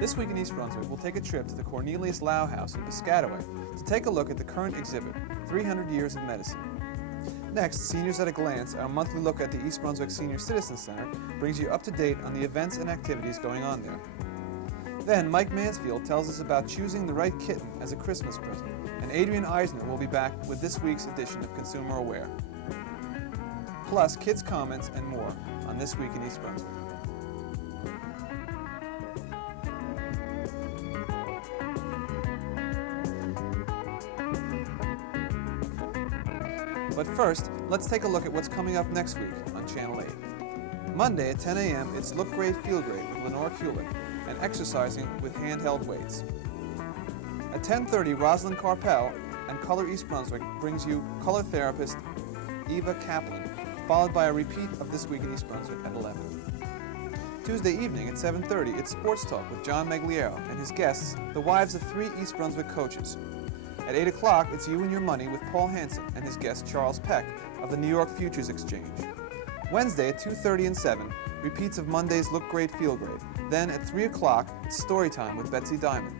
This week in East Brunswick, we'll take a trip to the Cornelius Lau House in Piscataway to take a look at the current exhibit, 300 Years of Medicine. Next, Seniors at a Glance, our monthly look at the East Brunswick Senior Citizen Center, brings you up to date on the events and activities going on there. Then, Mike Mansfield tells us about choosing the right kitten as a Christmas present, and Adrian Eisner will be back with this week's edition of Consumer Aware. Plus, kids' comments and more on This Week in East Brunswick. But first, let's take a look at what's coming up next week on Channel 8. Monday at 10 a.m., it's Look Great, Feel Great with Lenore Kulik and exercising with handheld weights. At 10:30, Rosalind Carpel and Color East Brunswick brings you color therapist Eva Kaplan, followed by a repeat of This Week in East Brunswick at 11. Tuesday evening at 7:30, it's Sports Talk with John Megliero and his guests, the wives of 3 East Brunswick coaches. At 8 o'clock, it's You and Your Money with Paul Hansen and his guest Charles Peck of the New York Futures Exchange. Wednesday at 2:30 and 7, repeats of Monday's Look Great, Feel Great. Then at 3 o'clock, it's Storytime with Betsy Diamond.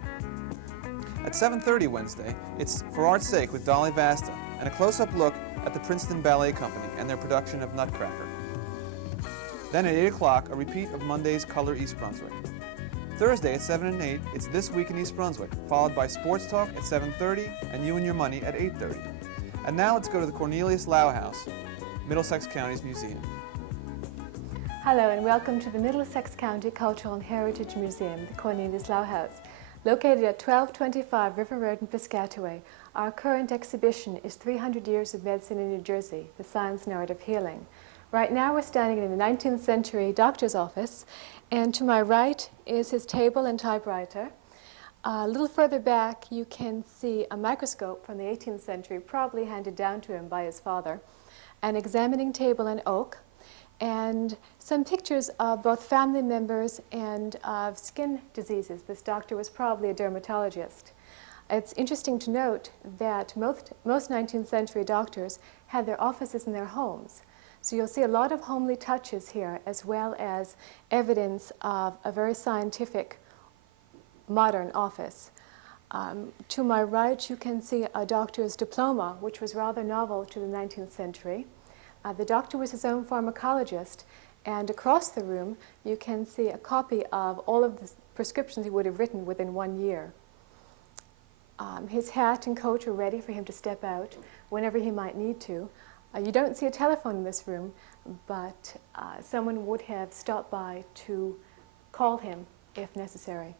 At 7:30 Wednesday, it's For Art's Sake with Dolly Vasta and a close-up look at the Princeton Ballet Company and their production of Nutcracker. Then at 8 o'clock, a repeat of Monday's Color East Brunswick. Thursday at 7 and 8, it's This Week in East Brunswick, followed by Sports Talk at 7:30 and You and Your Money at 8:30. And now let's go to the Cornelius Lau House, Middlesex County's museum. Hello and welcome to the Middlesex County Cultural and Heritage Museum, the Cornelius Lau House. Located at 1225 River Road in Piscataway, our current exhibition is 300 Years of Medicine in New Jersey, the Science and Art of Healing. Right now we're standing in a 19th century doctor's office, and to my right is his table and typewriter. A little further back you can see a microscope from the 18th century, probably handed down to him by his father, an examining table in oak, and some pictmost of both family members and of skin diseases. This doctor was probably a dermatologist. It's interesting to note that most 19th century doctors had their offices in their homes. So you'll see a lot of homely touches here, as well as evidence of a very scientific modern office. To my right you can see a doctor's diploma, which was rather novel to the 19th century. The doctor was his own pharmacologist, and across the room you can see a copy of all of the prescriptions he would have written within 1 year. His hat and coat are ready for him to step out whenever he might need to. You don't see a telephone in this room, but someone would have stopped by to call him if necessary.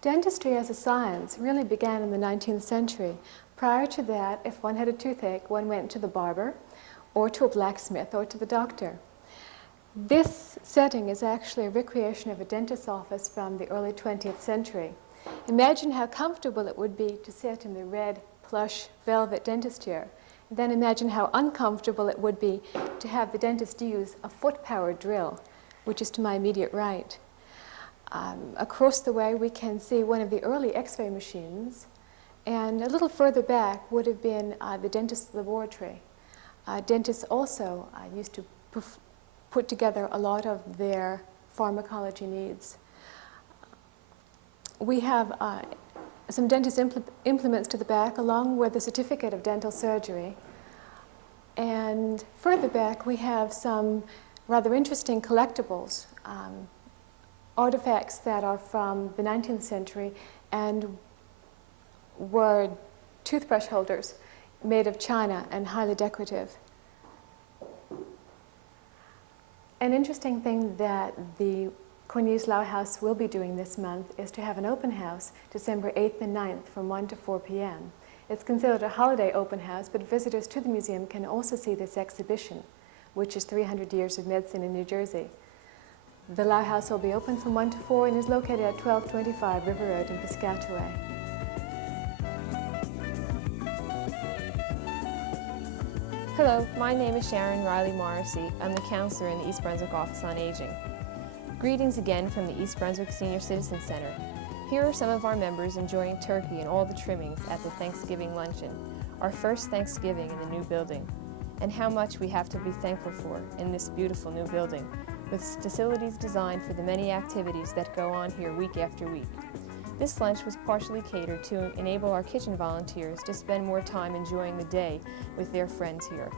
Dentistry as a science really began in the 19th century. Prior to that, if one had a toothache, one went to the barber, or to a blacksmith, or to the doctor. This setting is actually a recreation of a dentist's office from the early 20th century. Imagine how comfortable it would be to sit in the red plush velvet dentist chair. And then imagine how uncomfortable it would be to have the dentist use a foot-powered drill, which is to my immediate right. Across the way we can see one of the early x-ray machines, and a little further back would have been the dentist's laboratory. Dentists also used to put together a lot of their pharmacology needs. We have some dentist implements to the back, along with a certificate of dental surgery. And further back we have some rather interesting collectibles, artifacts that are from the 19th century and were toothbrush holders made of china and highly decorative. An interesting thing that the Cornelius Lau House will be doing this month is to have an open house December 8th and 9th from 1 to 4 p.m. It's considered a holiday open house, but visitors to the museum can also see this exhibition, which is 300 Years of Medicine in New Jersey. The Lau House will be open from 1 to 4 and is located at 1225 River Road in Piscataway. Hello, my name is Sharon Riley Morrissey. I'm the counselor in the East Brunswick Office on Aging. Greetings again from the East Brunswick Senior Citizen Center. Here are some of our members enjoying turkey and all the trimmings at the Thanksgiving luncheon, our first Thanksgiving in the new building, and how much we have to be thankful for in this beautiful new building. with facilities designed for the many activities that go on here week after week. This lunch was partially catered to enable our kitchen volunteers to spend more time enjoying the day with their friends here.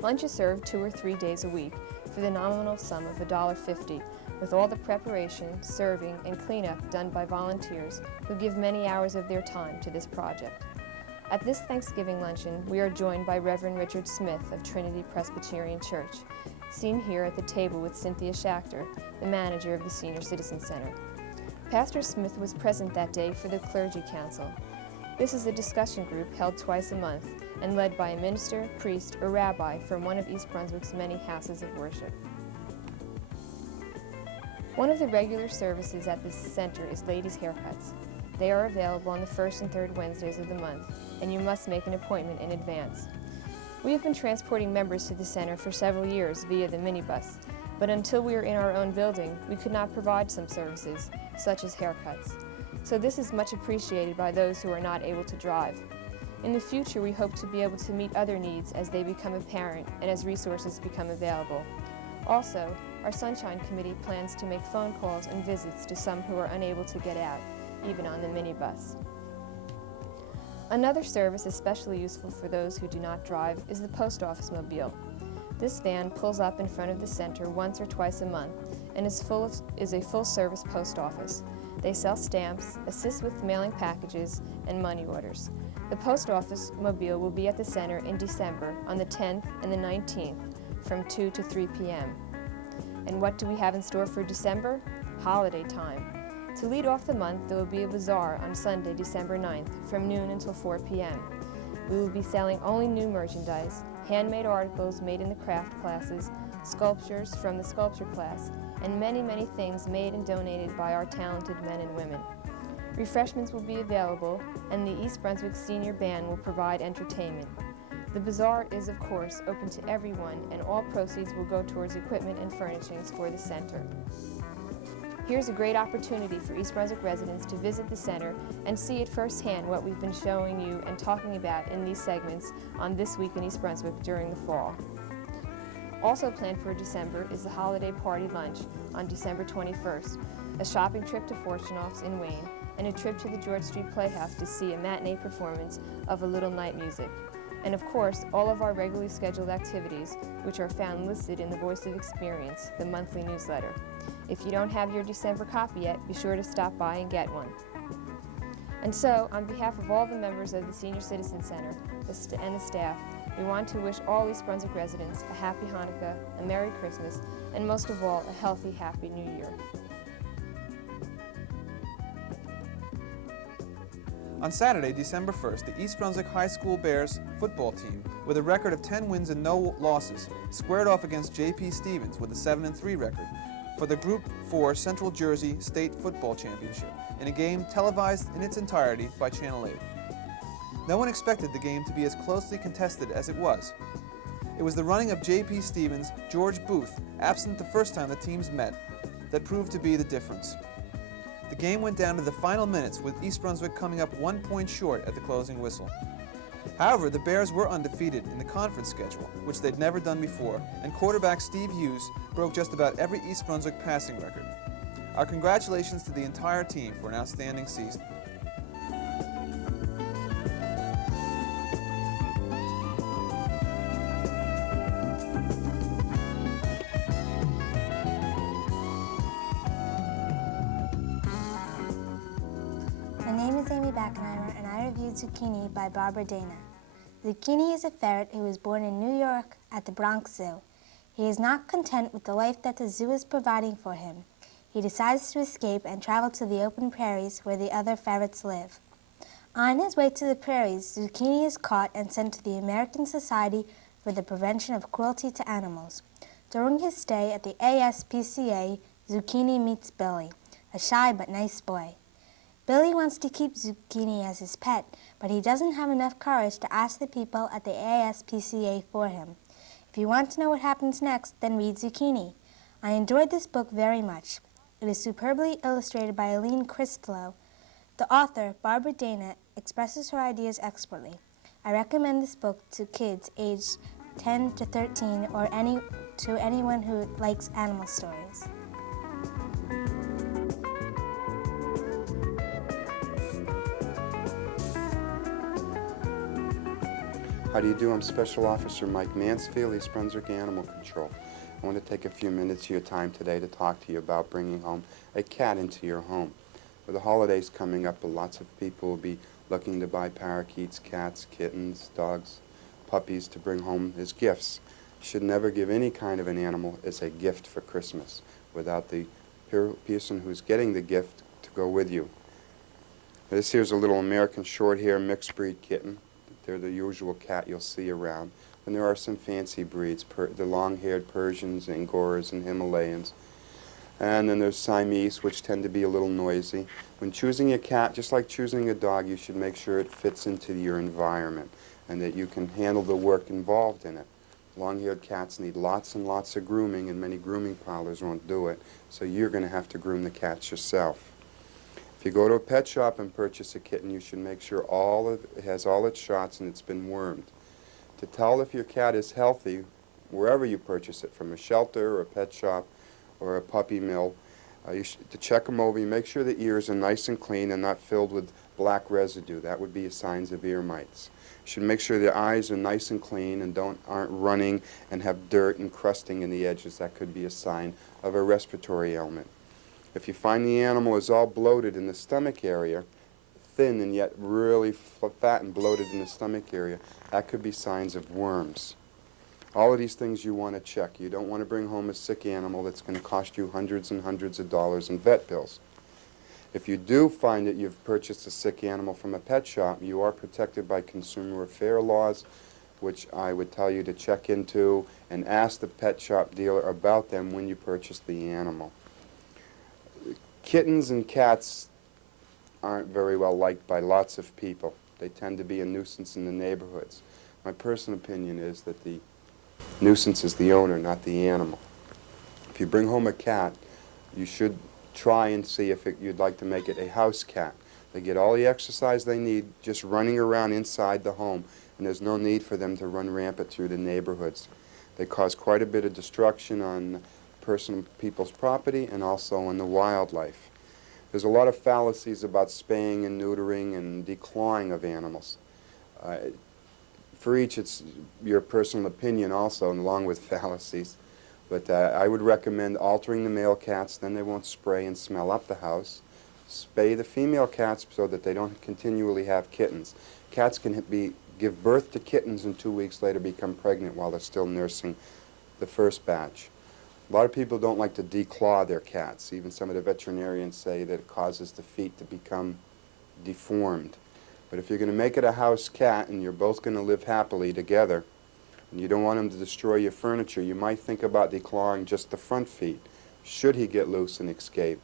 Lunch is served 2 or 3 days a week for the nominal sum of $1.50, with all the preparation, serving, and cleanup done by volunteers who give many hours of their time to this project. At this Thanksgiving luncheon, we are joined by Reverend Richard Smith of Trinity Presbyterian Church, seen here at the table with Cynthia Schachter, the manager of the Senior Citizen Center. Pastor Smith was present that day for the Clergy Council. This is a discussion group held twice a month and led by a minister, priest, or rabbi from one of East Brunswick's many houses of worship. One of the regular services at this center is ladies' haircuts. They are available on the first and third Wednesdays of the month, and you must make an appointment in advance. We have been transporting members to the center for several years via the minibus, but until we are in our own building, we could not provide some services, such as haircuts. So this is much appreciated by those who are not able to drive. In the future, we hope to be able to meet other needs as they become apparent and as resources become available. Also, our Sunshine Committee plans to make phone calls and visits to some who are unable to get out, even on the minibus. Another service especially useful for those who do not drive is the post office mobile. This van pulls up in front of the center once or twice a month and is a full-service post office. They sell stamps, assist with mailing packages, and money orders. The post office mobile will be at the center in December on the 10th and the 19th from 2 to 3 p.m. And what do we have in store for December? Holiday time. To lead off the month, there will be a bazaar on Sunday, December 9th from noon until 4 p.m. We will be selling only new merchandise, handmade articles made in the craft classes, sculptures from the sculpture class, and many, many things made and donated by our talented men and women. Refreshments will be available, and the East Brunswick Senior Band will provide entertainment. The bazaar is, of course, open to everyone, and all proceeds will go towards equipment and furnishings for the center. Here's a great opportunity for East Brunswick residents to visit the center and see at firsthand what we've been showing you and talking about in these segments on This Week in East Brunswick during the fall. Also planned for December is the holiday party lunch on December 21st, a shopping trip to Fortunoff's in Wayne, and a trip to the George Street Playhouse to see a matinee performance of A Little Night Music. And of course, all of our regularly scheduled activities, which are found listed in the Voice of Experience, the monthly newsletter. If you don't have your December copy yet, be sure to stop by and get one. And so, on behalf of all the members of the Senior Citizen Center and the staff, we want to wish all East Brunswick residents a happy Hanukkah, a Merry Christmas, and most of all, a healthy, happy New Year. On Saturday, December 1st, the East Brunswick High School Bears football team, with a record of 10 wins and no losses, squared off against J.P. Stevens with a 7-3 record for the Group 4 Central Jersey State Football Championship, in a game televised in its entirety by Channel 8. No one expected the game to be as closely contested as it was. It was the running of J.P. Stevens' George Booth, absent the first time the teams met, that proved to be the difference. The game went down to the final minutes, with East Brunswick coming up 1 point short at the closing whistle. However, the Bears were undefeated in the conference schedule, which they'd never done before, and quarterback Steve Hughes broke just about every East Brunswick passing record. Our congratulations to the entire team for an outstanding season. My name is Amy Backenheimer, and I reviewed Zucchini by Barbara Dana. Zucchini is a ferret who was born in New York at the Bronx Zoo. He is not content with the life that the zoo is providing for him. He decides to escape and travel to the open prairies where the other ferrets live. On his way to the prairies, Zucchini is caught and sent to the American Society for the Prevention of Cruelty to Animals. During his stay at the ASPCA, Zucchini meets Billy, a shy but nice boy. Billy wants to keep Zucchini as his pet, but he doesn't have enough courage to ask the people at the ASPCA for him. If you want to know what happens next, then read Zucchini. I enjoyed this book very much. It is superbly illustrated by Eileen Christlow. The author, Barbara Dana, expresses her ideas expertly. I recommend this book to kids aged 10 to 13 or to anyone who likes animal stories. How do you do? I'm Special Officer Mike Mansfield, East Brunswick Animal Control. I want to take a few minutes of your time today to talk to you about bringing home a cat into your home. With the holidays coming up, lots of people will be looking to buy parakeets, cats, kittens, dogs, puppies to bring home as gifts. You should never give any kind of an animal as a gift for Christmas without the person who's getting the gift to go with you. This here's a little American short-hair mixed breed kitten. They're the usual cat you'll see around. And there are some fancy breeds, the long-haired Persians, Angoras, and Himalayans. And then there's Siamese, which tend to be a little noisy. When choosing a cat, just like choosing a dog, you should make sure it fits into your environment and that you can handle the work involved in it. Long-haired cats need lots and lots of grooming, and many grooming parlors won't do it, so you're going to have to groom the cats yourself. If you go to a pet shop and purchase a kitten, you should make sure it has all its shots and it's been wormed. To tell if your cat is healthy, wherever you purchase it, from a shelter or a pet shop or a puppy mill, to check them over, you make sure the ears are nice and clean and not filled with black residue. That would be signs of ear mites. You should make sure the eyes are nice and clean and aren't running and have dirt and crusting in the edges. That could be a sign of a respiratory ailment. If you find the animal is all bloated in the stomach area, thin and yet really fat and bloated in the stomach area, that could be signs of worms. All of these things you want to check. You don't want to bring home a sick animal that's going to cost you hundreds and hundreds of dollars in vet bills. If you do find that you've purchased a sick animal from a pet shop, you are protected by consumer affair laws, which I would tell you to check into and ask the pet shop dealer about them when you purchase the animal. Kittens and cats aren't very well liked by lots of people. They tend to be a nuisance in the neighborhoods. My personal opinion is that the nuisance is the owner, not the animal. If you bring home a cat, you should try and see if you'd like to make it a house cat. They get all the exercise they need just running around inside the home, and there's no need for them to run rampant through the neighborhoods. They cause quite a bit of destruction on people's property and also on the wildlife. There's a lot of fallacies about spaying and neutering and declawing of animals. For each, it's your personal opinion also, along with fallacies. But I would recommend altering the male cats, then they won't spray and smell up the house. Spay the female cats so that they don't continually have kittens. Cats can give birth to kittens and 2 weeks later become pregnant while they're still nursing the first batch. A lot of people don't like to declaw their cats. Even some of the veterinarians say that it causes the feet to become deformed. But if you're going to make it a house cat and you're both going to live happily together, and you don't want him to destroy your furniture, you might think about declawing just the front feet. Should he get loose and escape,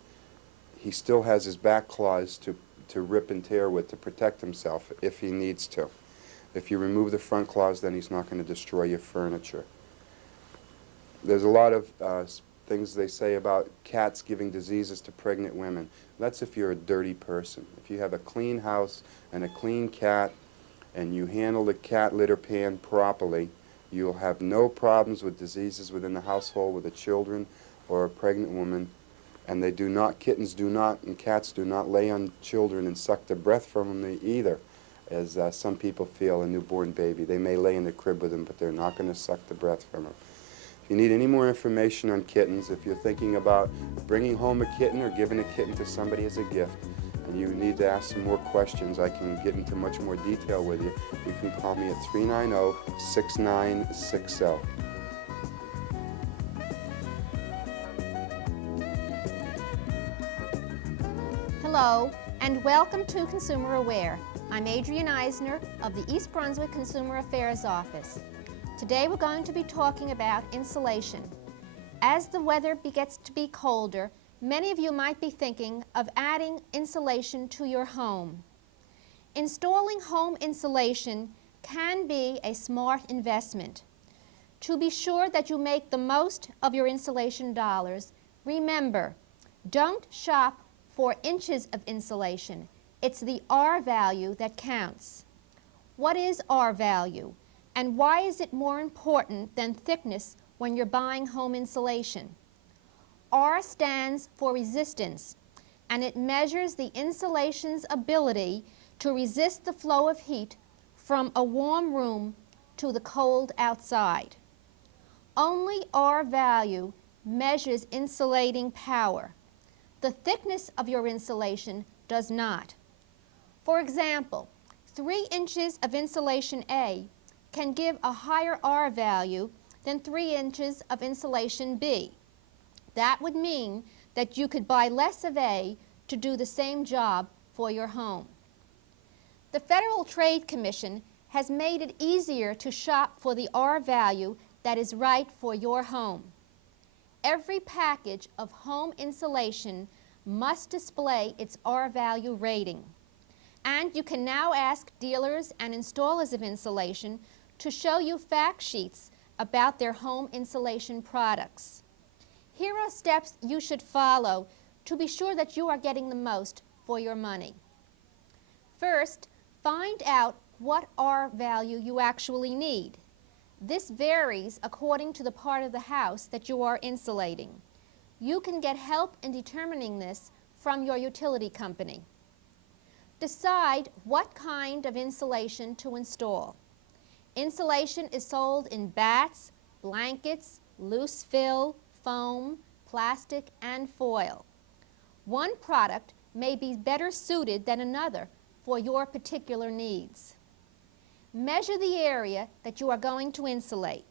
he still has his back claws to rip and tear with to protect himself if he needs to. If you remove the front claws, then he's not going to destroy your furniture. There's a lot of things they say about cats giving diseases to pregnant women. That's if you're a dirty person. If you have a clean house and a clean cat and you handle the cat litter pan properly, you'll have no problems with diseases within the household with the children or a pregnant woman. And kittens do not, and cats do not lay on children and suck the breath from them either, as some people feel a newborn baby. They may lay in the crib with them, but they're not going to suck the breath from them. If you need any more information on kittens, if you're thinking about bringing home a kitten or giving a kitten to somebody as a gift, and you need to ask some more questions, I can get into much more detail with you. You can call me at 390-6960. Hello, and welcome to Consumer Aware. I'm Adrienne Eisner of the East Brunswick Consumer Affairs Office. Today we're going to be talking about insulation. As the weather gets to be colder, many of you might be thinking of adding insulation to your home. Installing home insulation can be a smart investment. To be sure that you make the most of your insulation dollars, remember, don't shop for inches of insulation. It's the R value that counts. What is R value, and why is it more important than thickness when you're buying home insulation. R stands for resistance, and it measures the insulation's ability to resist the flow of heat from a warm room to the cold outside. Only R value measures insulating power. The thickness of your insulation does not. For example, 3 inches of insulation A can give a higher R value than 3 inches of insulation B. That would mean that you could buy less of A to do the same job for your home. The Federal Trade Commission has made it easier to shop for the R value that is right for your home. Every package of home insulation must display its R value rating. And you can now ask dealers and installers of insulation to show you fact sheets about their home insulation products. Here are steps you should follow to be sure that you are getting the most for your money. First, find out what R value you actually need. This varies according to the part of the house that you are insulating. You can get help in determining this from your utility company. Decide what kind of insulation to install. Insulation is sold in bats, blankets, loose fill, foam, plastic, and foil. One product may be better suited than another for your particular needs. Measure the area that you are going to insulate.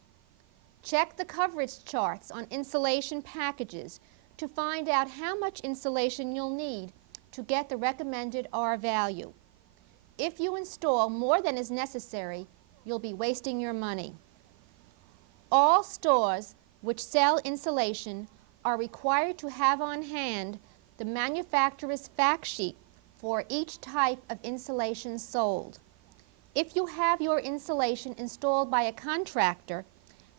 Check the coverage charts on insulation packages to find out how much insulation you'll need to get the recommended R value. If you install more than is necessary, you'll be wasting your money. All stores which sell insulation are required to have on hand the manufacturer's fact sheet for each type of insulation sold. If you have your insulation installed by a contractor,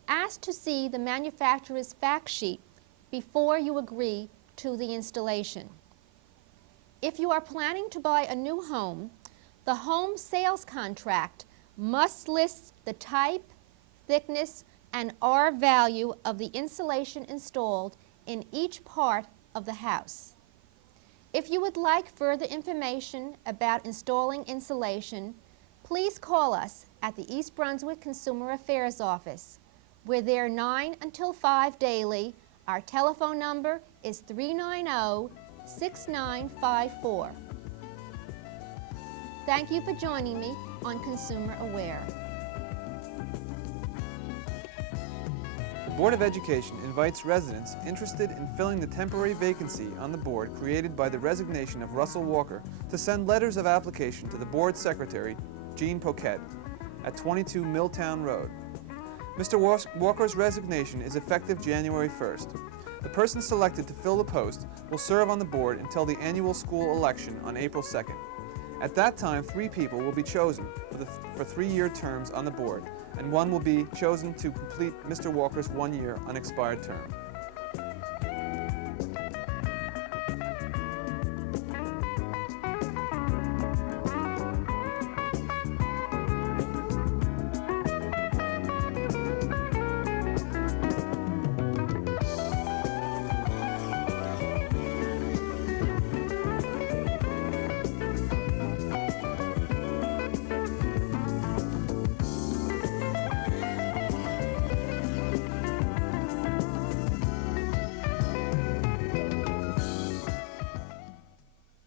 ask to see the manufacturer's fact sheet before you agree to the installation. If you are planning to buy a new home, the home sales contract must list the type, thickness, and R value of the insulation installed in each part of the house. If you would like further information about installing insulation, please call us at the East Brunswick Consumer Affairs Office. We're there 9 until 5 daily. Our telephone number is 390-6954. Thank you for joining me on Consumer Aware. The Board of Education invites residents interested in filling the temporary vacancy on the board created by the resignation of Russell Walker to send letters of application to the board secretary, Jean Poquette, at 22 Milltown Road. Mr. Walker's resignation is effective January 1st. The person selected to fill the post will serve on the board until the annual school election on April 2nd. At that time, 3 people will be chosen for 3-year terms on the board, and 1 will be chosen to complete Mr. Walker's 1-year unexpired term.